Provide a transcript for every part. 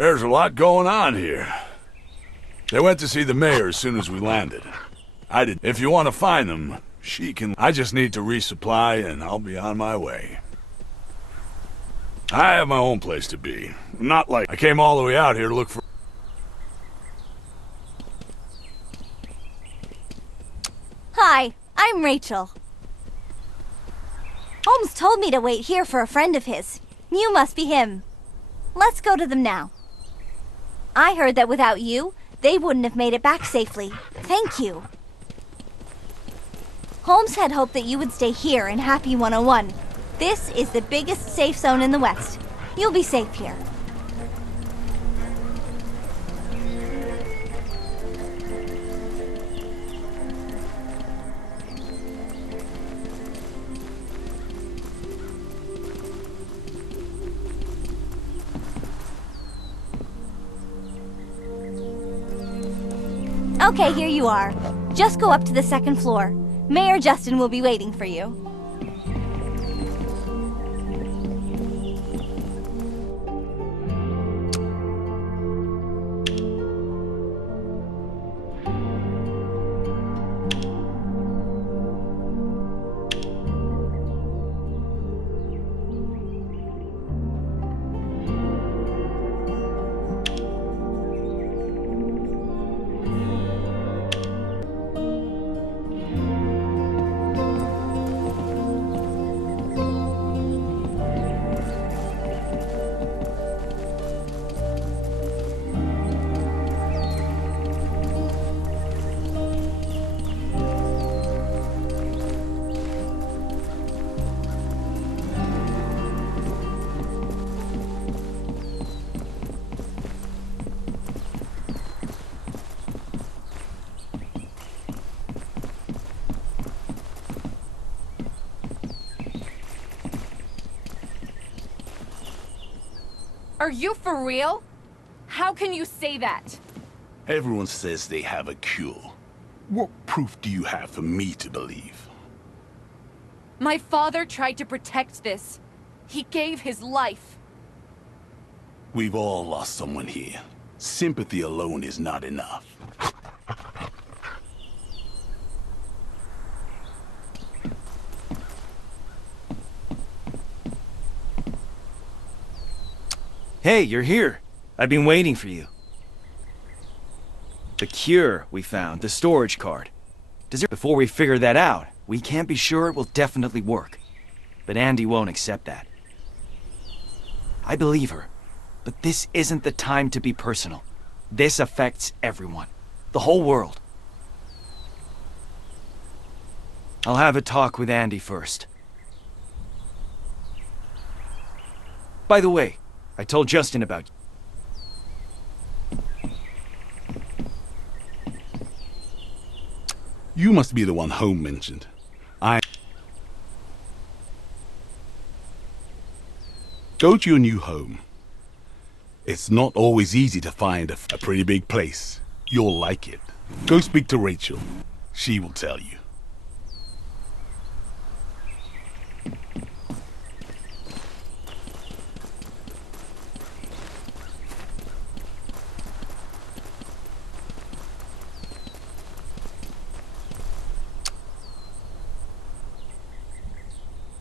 There's a lot going on here. They went to see the mayor as soon as we landed. I did. If you want to find them, she can... I just need to resupply and I'll be on my way. I have my own place to be. Not like I came all the way out here to look for... Hi, I'm Rachel. Holmes told me to wait here for a friend of his. You must be him. Let's go to them now. I heard that without you, they wouldn't have made it back safely. Thank you. Holmes had hoped that you would stay here in Happy 101. This is the biggest safe zone in the West. You'll be safe here. Okay, here you are. Just go up to the second floor. Mayor Justin will be waiting for you. Are you for real? How can you say that? Everyone says they have a cure. What proof do you have for me to believe? My father tried to protect this. He gave his life. We've all lost someone here. Sympathy alone is not enough. Hey, you're here. I've been waiting for you. The cure we found, the storage card. Before we figure that out, we can't be sure it will definitely work. But Andy won't accept that. I believe her, but this isn't the time to be personal. This affects everyone. The whole world. I'll have a talk with Andy first. By the way, I told Justin about you. You must be the one Home mentioned. Go to your new home. It's not always easy to find a pretty big place. You'll like it. Go speak to Rachel. She will tell you.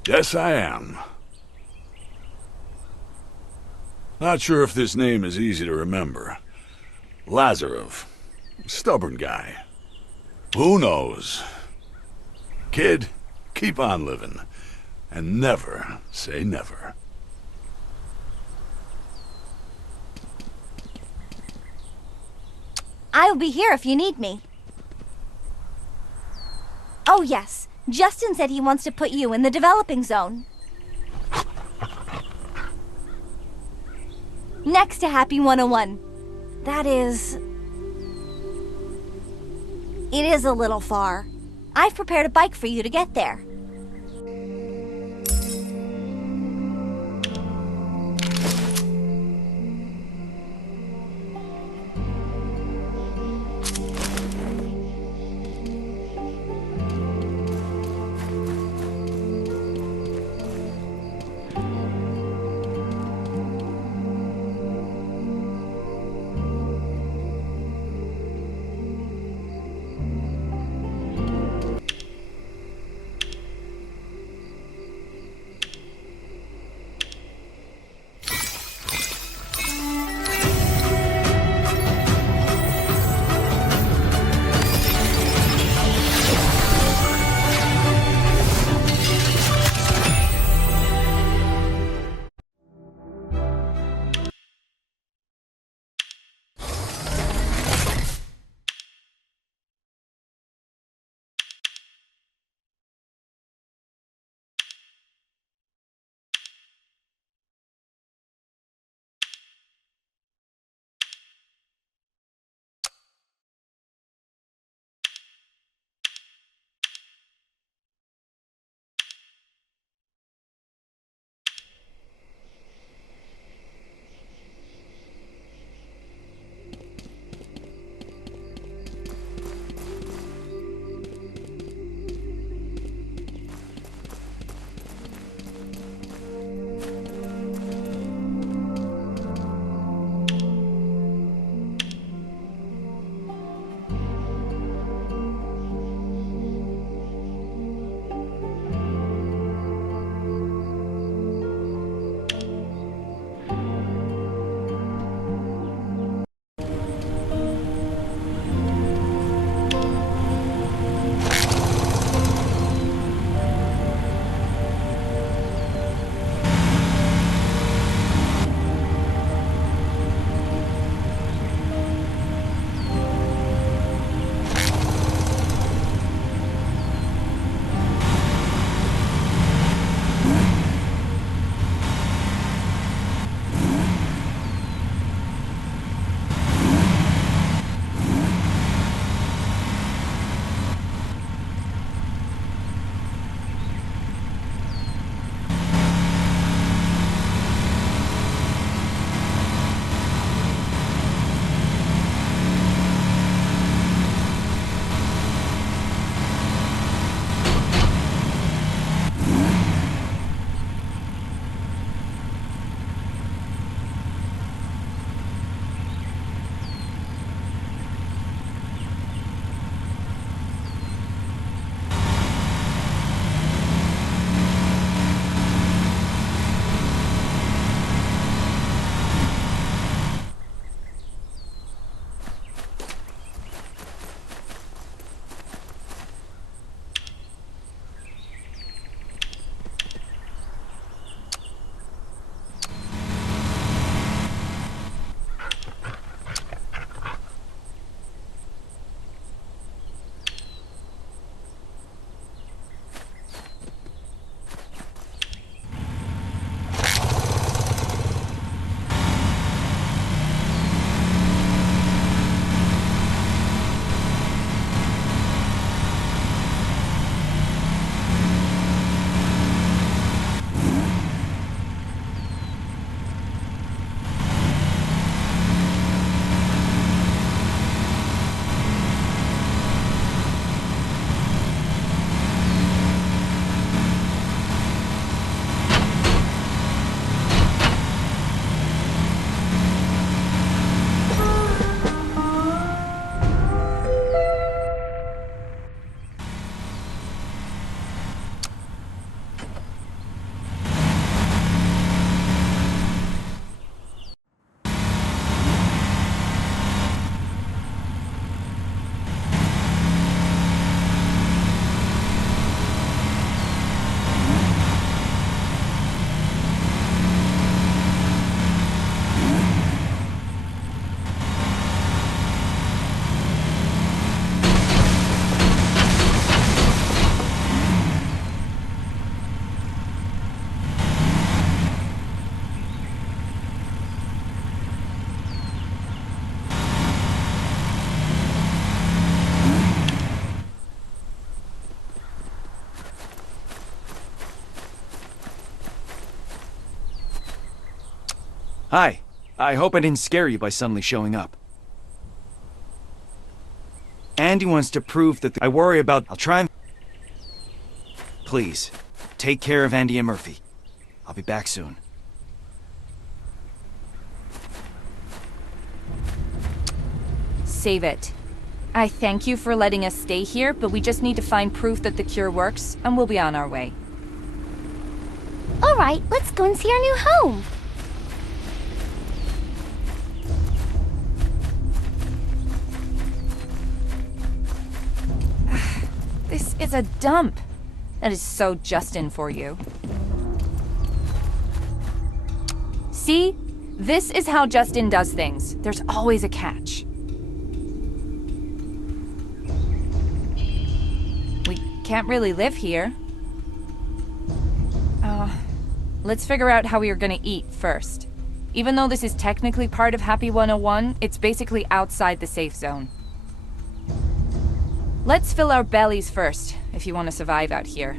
Yes, I am. Not sure if this name is easy to remember. Lazarov. Stubborn guy. Who knows? Kid, keep on living. And never say never. I'll be here if you need me. Oh yes, Justin said he wants to put you in the developing zone. Next to Happy 101. That is... It is a little far. I've prepared a bike for you to get there. Hi. I hope I didn't scare you by suddenly showing up. Andy wants to prove that I worry about... I'll try and... Please, take care of Andy and Murphy. I'll be back soon. Save it. I thank you for letting us stay here, but we just need to find proof that the cure works, and we'll be on our way. All right, let's go and see our new home. This is a dump. That is so Justin for you. See? This is how Justin does things. There's always a catch. We can't really live here. Let's figure out how we are gonna eat first. Even though this is technically part of Happy 101, it's basically outside the safe zone. Let's fill our bellies first, if you want to survive out here.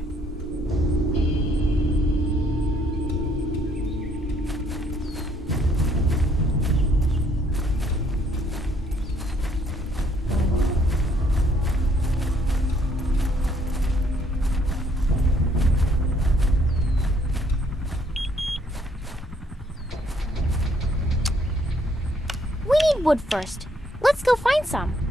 We need wood first. Let's go find some.